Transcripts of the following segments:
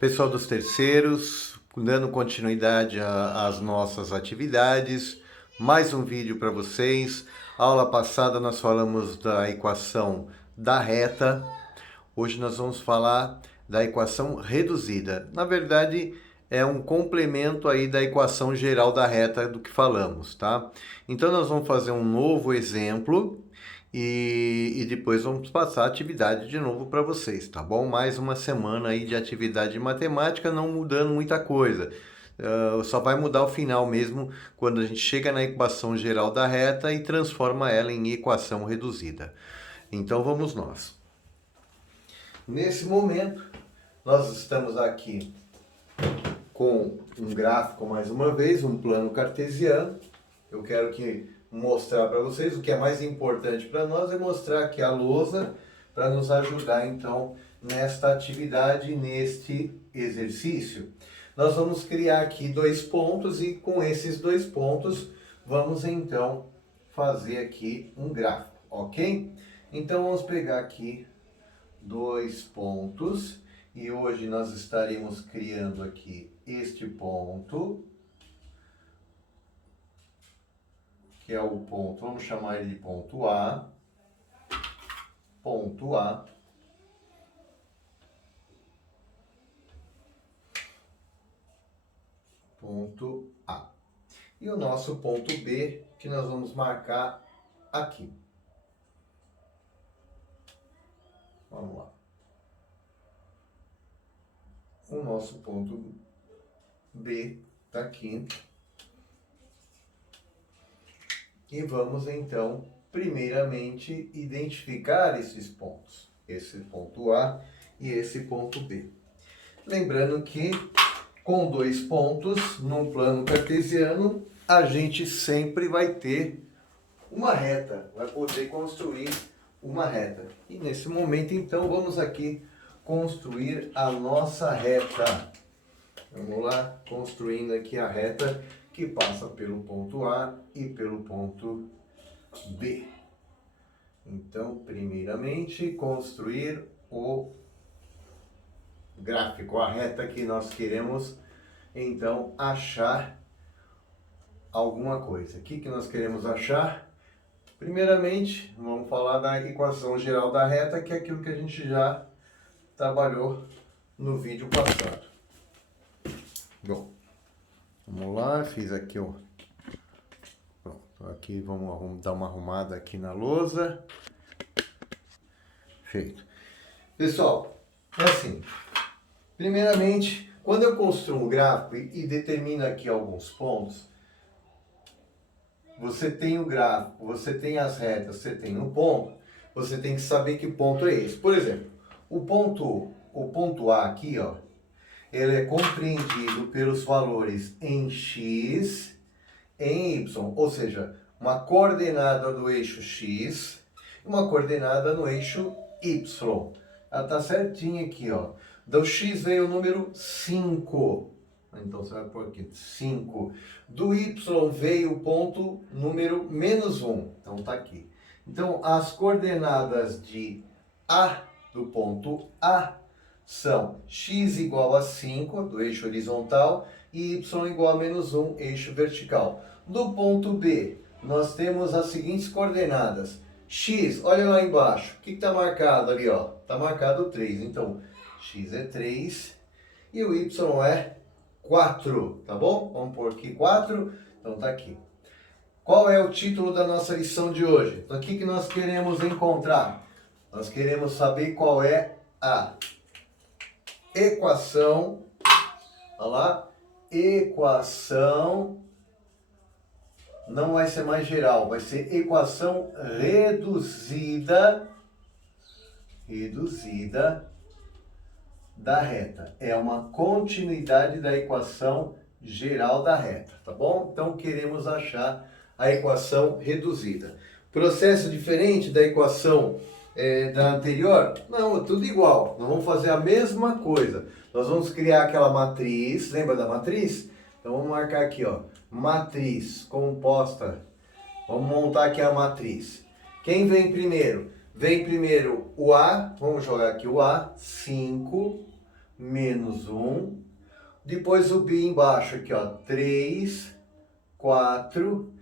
Pessoal dos terceiros, dando continuidade às nossas atividades, mais um vídeo para vocês. Aula passada nós falamos da equação da reta, hoje nós vamos falar da equação reduzida. Na verdade, é um complemento aí da equação geral da reta do que falamos, tá? Então nós vamos fazer um novo exemplo e depois vamos passar a atividade de novo para vocês, tá bom? Mais uma semana aí de atividade de matemática, não mudando muita coisa. Só vai mudar o final mesmo quando a gente chega na equação geral da reta e transforma ela em equação reduzida. Então vamos nós. Nesse momento, nós estamos aqui com um gráfico mais uma vez, um plano cartesiano. Eu quero mostrar para vocês o que é mais importante para nós é mostrar aqui a lousa para nos ajudar então nesta atividade, neste exercício. Nós vamos criar aqui dois pontos e com esses dois pontos vamos então fazer aqui um gráfico, ok? Então vamos pegar aqui dois pontos e hoje nós estaremos criando aqui este ponto, que é o ponto, vamos chamar ele de ponto A, ponto A, ponto A. E o nosso ponto B, que nós vamos marcar aqui. Vamos lá. O nosso ponto B está aqui. E vamos então, primeiramente, identificar esses pontos. Esse ponto A e esse ponto B. Lembrando que com dois pontos, num plano cartesiano, a gente sempre vai ter uma reta. Vai poder construir uma reta. E nesse momento, então, vamos aqui construir a nossa reta. Vamos lá, construindo aqui a reta que passa pelo ponto A e pelo ponto B. Então, primeiramente, construir o gráfico, a reta que nós queremos, então, achar alguma coisa. O que nós queremos achar? Primeiramente, vamos falar da equação geral da reta, que é aquilo que a gente já trabalhou no vídeo passado. Bom, vamos lá, fiz aqui o... Pronto, aqui vamos dar uma arrumada aqui na lousa. Feito. Pessoal, é assim, primeiramente, quando eu construo um gráfico e determino aqui alguns pontos, você tem o gráfico, você tem as retas, você tem um ponto, você tem que saber que ponto é esse. Por exemplo, o ponto A aqui, ó, ele é compreendido pelos valores em x, em y, ou seja, uma coordenada do eixo x e uma coordenada no eixo y. Ela está certinha aqui, ó. Do x veio o número 5. Então você vai pôr aqui 5. Do y veio o ponto número menos 1. Então está aqui. Então as coordenadas de A, do ponto A, são x igual a 5, do eixo horizontal, e y igual a menos 1, eixo vertical. Do ponto B, nós temos as seguintes coordenadas. X, olha lá embaixo, o que está marcado ali? Está marcado 3, então x é 3 e o y é 4, tá bom? Vamos pôr aqui 4, então está aqui. Qual é o título da nossa lição de hoje? Então, o que nós queremos encontrar? Nós queremos saber qual é a equação, olha lá, equação, não vai ser mais geral, vai ser equação reduzida da reta. É uma continuidade da equação geral da reta, tá bom? Então queremos achar a equação reduzida. Processo diferente da equação da anterior? Não, é tudo igual. Nós vamos fazer a mesma coisa. Nós vamos criar aquela matriz, lembra da matriz? Então vamos marcar aqui, ó, matriz composta. Vamos montar aqui a matriz. Quem vem primeiro? Vem primeiro o A, vamos jogar aqui o A, 5, menos 1. Depois o bi embaixo aqui, ó, 3, 4.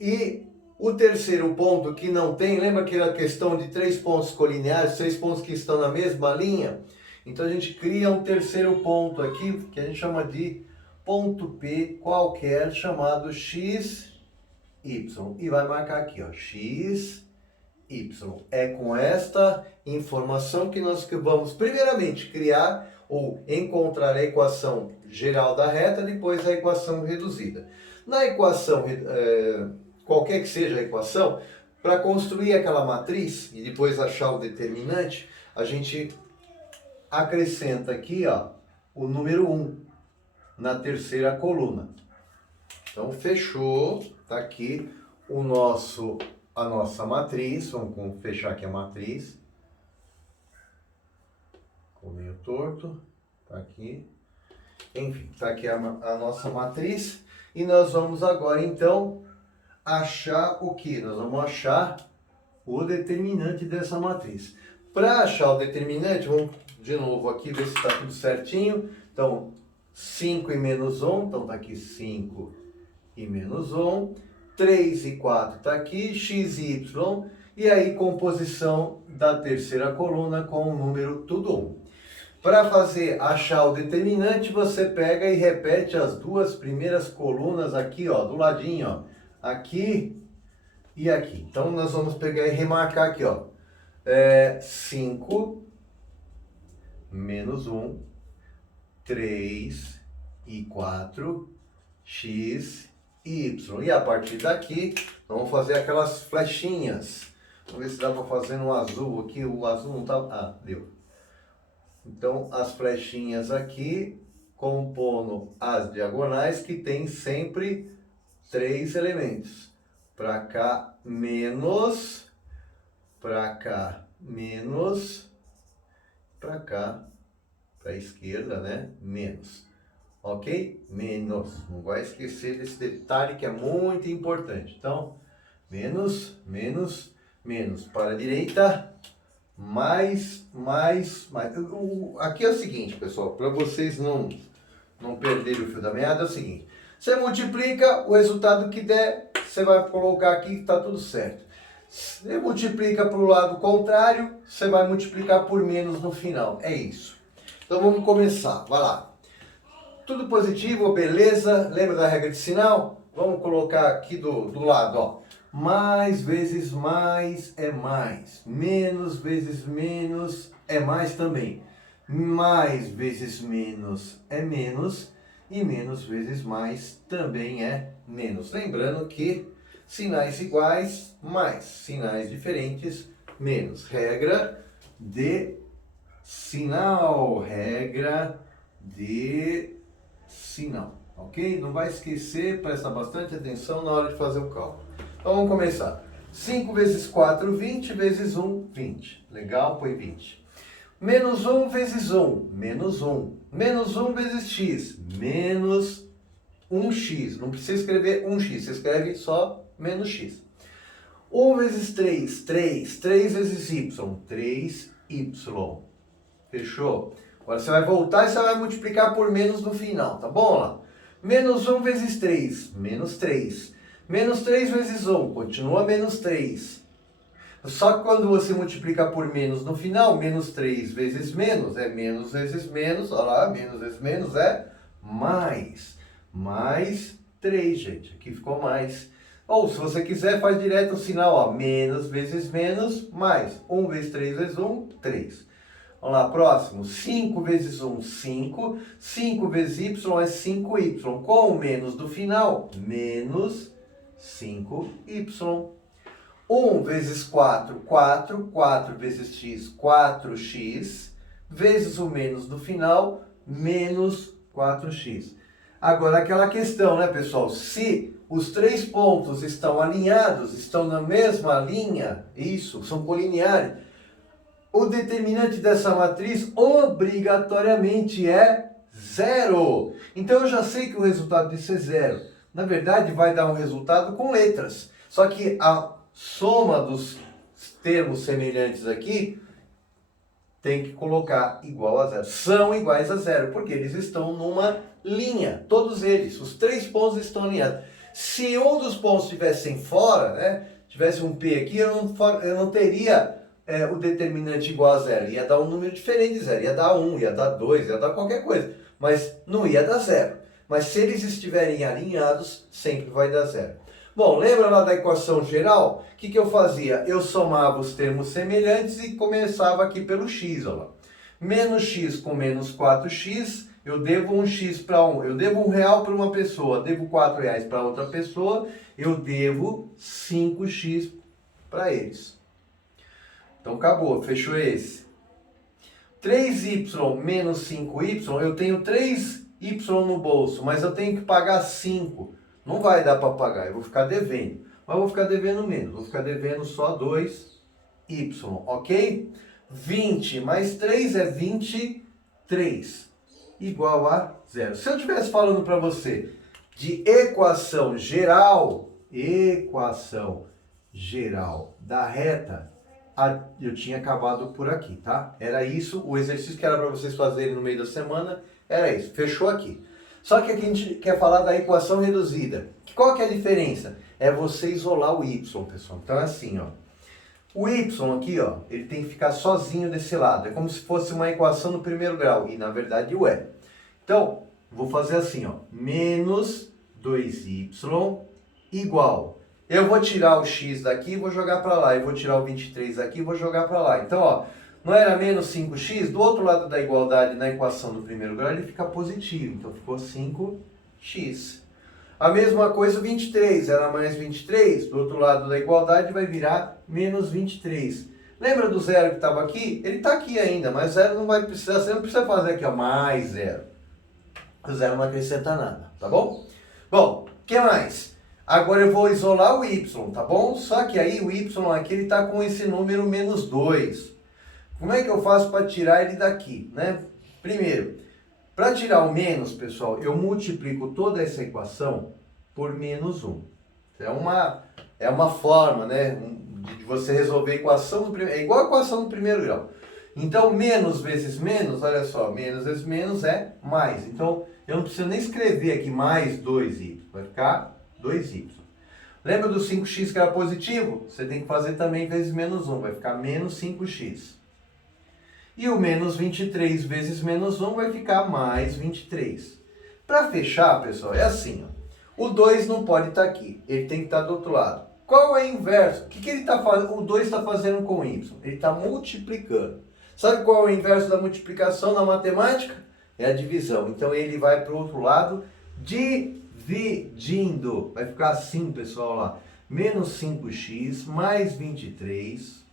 E o terceiro ponto que não tem, lembra aquela questão de 3 pontos colineares, 3 pontos que estão na mesma linha? Então a gente cria um terceiro ponto aqui, que a gente chama de ponto P qualquer, chamado x, y. E vai marcar aqui, ó, x, y. É com esta informação que nós vamos primeiramente criar ou encontrar a equação geral da reta, depois a equação reduzida. Na equação, qualquer que seja a equação, para construir aquela matriz e depois achar o determinante, a gente acrescenta aqui, ó, o número 1 na terceira coluna. Então fechou, tá aqui a nossa matriz. Vamos fechar aqui a matriz. Ficou meio torto, tá aqui. Enfim, tá aqui a nossa matriz. E nós vamos agora, então, achar o que? Nós vamos achar o determinante dessa matriz. Para achar o determinante, vamos de novo aqui ver se está tudo certinho. Então, 5 e menos 1, então tá aqui 5 e menos 1. 3 e 4 está aqui, x e y. E aí, composição da terceira coluna com o número tudo 1. Para achar o determinante, você pega e repete as duas primeiras colunas aqui, ó, do ladinho, ó, aqui e aqui. Então, nós vamos pegar e remarcar aqui, ó, 5 menos 1, 3 e 4, x e y. E a partir daqui, vamos fazer aquelas flechinhas. Vamos ver se dá para fazer no azul aqui. O azul não tá... Ah, deu. Então, as flechinhas aqui, compondo as diagonais, que tem sempre 3 elementos. Para cá, menos. Para cá, menos. Para cá, para a esquerda, né? Menos. Ok? Menos. Não vai esquecer desse detalhe que é muito importante. Então, menos, menos, menos. Para a direita, mais. Aqui é o seguinte, pessoal, para vocês não perderem o fio da meada, é o seguinte. Você multiplica, o resultado que der, você vai colocar aqui que está tudo certo. Você multiplica para o lado contrário, você vai multiplicar por menos no final. É isso. Então vamos começar. Vai lá. Tudo positivo, beleza? Lembra da regra de sinal? Vamos colocar aqui do lado, ó. Mais vezes mais é mais. Menos vezes menos é mais também. Mais vezes menos é menos. E menos vezes mais também é menos. Lembrando que sinais iguais, mais. Sinais diferentes, menos. Regra de sinal. Regra de sinal. Ok? Não vai esquecer, presta bastante atenção na hora de fazer o cálculo. Então vamos começar. 5 vezes 4, 20, vezes 1, 20. Legal? Põe 20. Menos 1 vezes 1, menos 1. Menos 1 vezes x, menos 1x. Não precisa escrever 1x, você escreve só menos x. 1 vezes 3, 3. 3 vezes y, 3y. Fechou? Agora você vai voltar e você vai multiplicar por menos no final, tá bom? Lá. Menos 1 vezes 3, menos 3. Menos 3 vezes 1, continua menos 3. Só que quando você multiplica por menos no final, menos 3 vezes menos é menos vezes menos. Olha lá, menos vezes menos é mais. Mais 3, gente. Aqui ficou mais. Ou se você quiser, faz direto o sinal, ó. Menos vezes menos, mais. 1 vezes 3 vezes 1, 3. Vamos lá, próximo. 5 vezes 1, 5. 5 vezes y é 5y. Com o menos do final, menos 5y. 1 vezes 4, 4. 4 vezes x, 4x. Vezes o menos do final, menos 4x. Agora, aquela questão, né, pessoal? Se os 3 pontos estão alinhados, estão na mesma linha, isso, são colineares, o determinante dessa matriz obrigatoriamente é 0. Então eu já sei que o resultado disso é 0. Na verdade, vai dar um resultado com letras. Só que a soma dos termos semelhantes aqui tem que colocar igual a zero. São iguais a zero, porque eles estão numa linha. Todos eles, os 3 pontos estão alinhados. Se um dos pontos estivessem fora, né, tivesse um P aqui, eu não teria o determinante igual a zero. Ia dar um número diferente de zero. Ia dar 1, ia dar 2, ia dar qualquer coisa. Mas não ia dar zero. Mas se eles estiverem alinhados, sempre vai dar zero. Bom, lembra lá da equação geral? O que eu fazia? Eu somava os termos semelhantes e começava aqui pelo x. Olha lá. Menos x com menos 4x, eu devo um x para um. Eu devo R$1 para uma pessoa, devo R$4 para outra pessoa, eu devo 5x para eles. Então acabou, fechou esse. 3y menos 5y, eu tenho 3y no bolso, mas eu tenho que pagar 5. Não vai dar para pagar, eu vou ficar devendo. Mas eu vou ficar devendo menos, vou ficar devendo só 2y, ok? 20 mais 3 é 23, igual a zero. Se eu estivesse falando para você de equação geral da reta, eu tinha acabado por aqui, tá? Era isso, o exercício que era para vocês fazerem no meio da semana, era isso, fechou aqui. Só que aqui a gente quer falar da equação reduzida. Qual que é a diferença? É você isolar o y, pessoal. Então é assim, ó. O y aqui, ó, ele tem que ficar sozinho desse lado. É como se fosse uma equação no primeiro grau, e na verdade o é. Então, vou fazer assim, ó. Menos 2y igual. Eu vou tirar o x daqui e vou jogar para lá. Eu vou tirar o 23 daqui e vou jogar para lá. Então, ó, não era menos 5x? Do outro lado da igualdade, na equação do primeiro grau, ele fica positivo. Então, ficou 5x. A mesma coisa o 23. Era mais 23. Do outro lado da igualdade vai virar menos 23. Lembra do zero que estava aqui? Ele está aqui ainda, mas zero não vai precisar. Você não precisa fazer aqui, ó, mais zero. O zero não acrescenta nada, tá bom? Bom, o que mais? Agora eu vou isolar o y, tá bom? Só que aí o y aqui ele está com esse número menos 2. Como é que eu faço para tirar ele daqui, né? Primeiro, para tirar o menos, pessoal, eu multiplico toda essa equação por menos 1. É uma forma, né, de você resolver a equação do primeiro. É igual a equação do primeiro grau. Então, menos vezes menos, olha só, menos vezes menos é mais. Então, eu não preciso nem escrever aqui mais 2y, vai ficar 2y. Lembra do 5x que era positivo? Você tem que fazer também vezes menos 1, vai ficar menos 5x. E o menos 23 vezes menos 1 vai ficar mais 23. Para fechar, pessoal, é assim, ó. O 2 não pode estar aqui, ele tem que estar do outro lado. Qual é o inverso? O que ele está fazendo? O 2 está fazendo com y? Ele está multiplicando. Sabe qual é o inverso da multiplicação na matemática? É a divisão. Então ele vai para o outro lado, dividindo. Vai ficar assim, pessoal, lá. Menos 5x mais 23.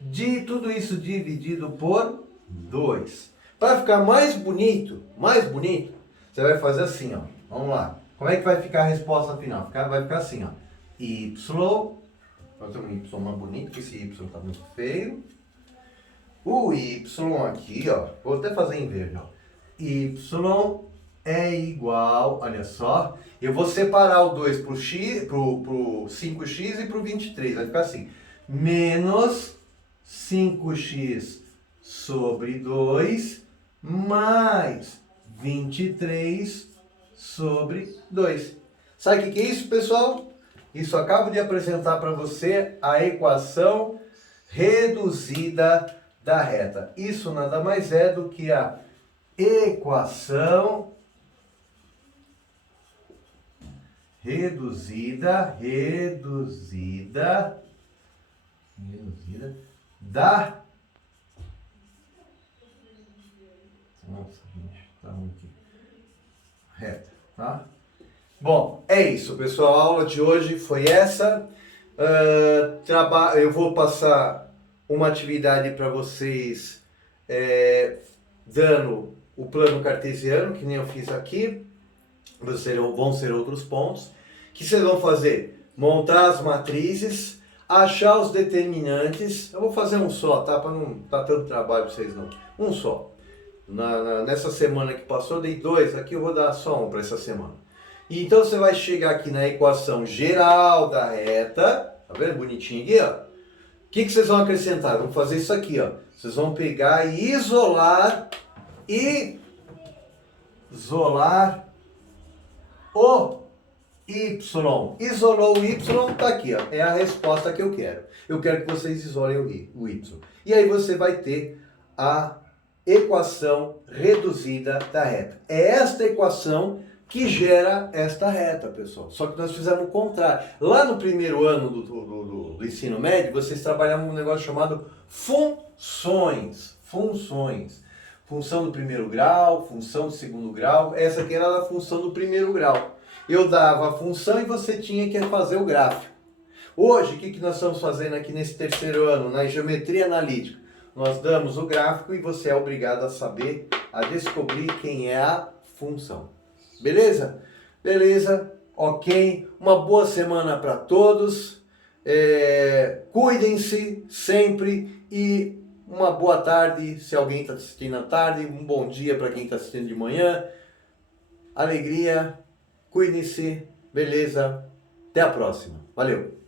De tudo isso dividido por 2. Para ficar mais bonito, você vai fazer assim, ó. Vamos lá. Como é que vai ficar a resposta final? Vai ficar assim, ó. Y, vou fazer um Y mais bonito, porque esse Y está muito feio. O Y aqui, ó, vou até fazer em verde, ó. Y é igual, olha só, eu vou separar o 2 pro 5x e pro 23, vai ficar assim. Menos 5x sobre 2 mais 23 sobre 2. Sabe o que é isso, pessoal? Isso, eu acabo de apresentar para você a equação reduzida da reta. Isso nada mais é do que a equação reduzida da... Nossa, gente, tá muito reta, tá? Bom, é isso, pessoal. A aula de hoje foi essa. Eu vou passar uma atividade para vocês dando o plano cartesiano, que nem eu fiz aqui. Vão ser outros pontos. Que vocês vão fazer? Montar as matrizes, achar os determinantes. Eu vou fazer um só, tá? Para não dar tanto trabalho para vocês não. Um só. Nessa semana que passou, dei 2. Aqui eu vou dar só um para essa semana. E então você vai chegar aqui na equação geral da reta. Tá vendo? Bonitinho aqui, ó. que vocês vão acrescentar? Vamos fazer isso aqui, ó. Vocês vão pegar e isolar o Y. Isolou o Y, tá aqui, ó. É a resposta que eu quero. Eu quero que vocês isolem o Y. E aí você vai ter a equação reduzida da reta. É esta equação que gera esta reta, pessoal. Só que nós fizemos o contrário. Lá no primeiro ano do ensino médio, vocês trabalhavam um negócio chamado funções. Função do primeiro grau, função do segundo grau. Essa aqui era a função do primeiro grau. Eu dava a função e você tinha que fazer o gráfico. Hoje, o que nós estamos fazendo aqui nesse terceiro ano, na geometria analítica? Nós damos o gráfico e você é obrigado a saber, a descobrir quem é a função. Beleza? Beleza, ok. Uma boa semana para todos. Cuidem-se sempre e uma boa tarde se alguém está assistindo à tarde. Um bom dia para quem está assistindo de manhã. Alegria, cuidem-se, beleza. Até a próxima. Valeu!